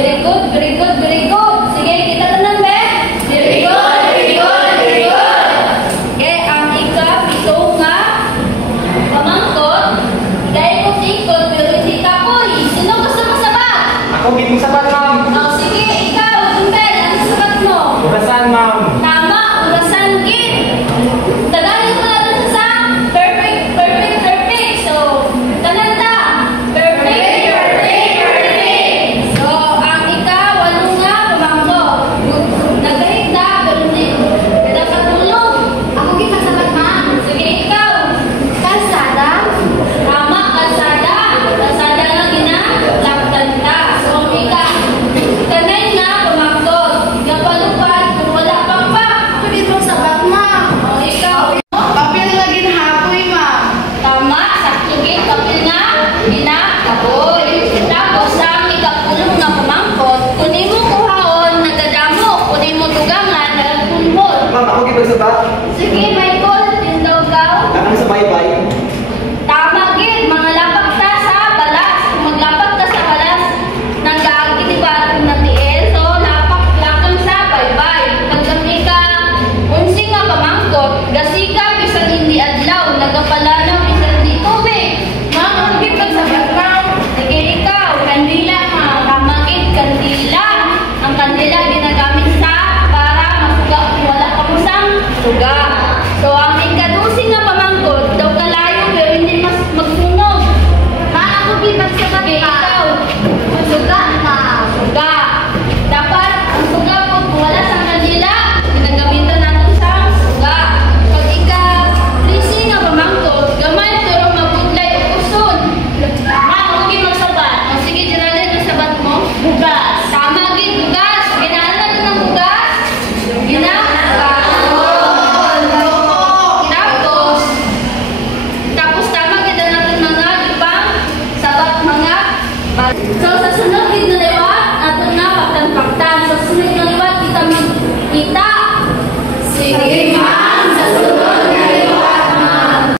Very good, very good, very good. Sige, kita tanan be. Very good, very good, very good. Okay, ang ika-pito nga pamangkot. Ikot-ikot, pero hindi kapoy. Sino gusto mo sabat? Ako gitong sabat, ma'am. Oh, sige, ikaw, Jumbel, ano sabat mo? Urasan, ma'am. Tama, urasan gid. Tagalog mo na dun sa perfect, perfect, perfect. So, tanan ta. Perfect, perfect, perfect. So, ang ika-walo nga pamangkot. Nagkahigda, pero hindi nakatulog. Ako ginasabat, ma'am. Sige, ikaw. Kalsada. Tama, kalsada. Kalsada nga ginalaktan ta. So, ika. Tanay nga pamangkot. Gapalupad kung wala pang pa. Ako dito sabat, ma'am. O, ikaw. Papel na ginhapoy, ma'am. Tama, saktugin, kapil nga, ginakaboy. Tapos ang ikapulong nga pamangkot, kunin mo kuhaon, nagadamo, kunin mo tugangan, nagpunhol. Ma'am, ako gitong sabat. Sige, Michael, tindaw daw. Tanang sa bye-bye. Tama, gid, mga lapak ta sa balas. Kung maglapak ta sa balas, nag-aagi, di ba, kung natiil. So, lapak lakang sa bye-bye. Pagkami ka, unsi nga pamangkot, gasika, bisan hindi adlaw, nagapalanaw, bisan di tubig. Ma'am, ako gitong sabat, ma'am. Sige, ikaw, kandila, ma'am. Tama, gid, kandila. Ang kandila ginagamit sa para masuga kung wala ka musang suga. So, ang ikadusi nga pamangkot, daw kalayo, pero hindi mas magsunog. Ma'am, ako gitong sabat, Sige, ma'am. ikaw. Suga, ma'am. Suga. Dapat, ang suga po, kung wala sa kandila, ginagamitan natin sa suga. Pag ika-trisi nga pamangkot, gamay, pero mabudlay o kuson. Ma'am, ako magsabat. O sige, Geraldine, ang sabat mo? Bugas. Tama, gid, bugas. Ginaan natin ang bugas. Tapos tama kita natin mga ibang sabat mga so sa sunod gid na liwat ato na paktan-paktan. So sa sunod na liwat kita magkita. Sige,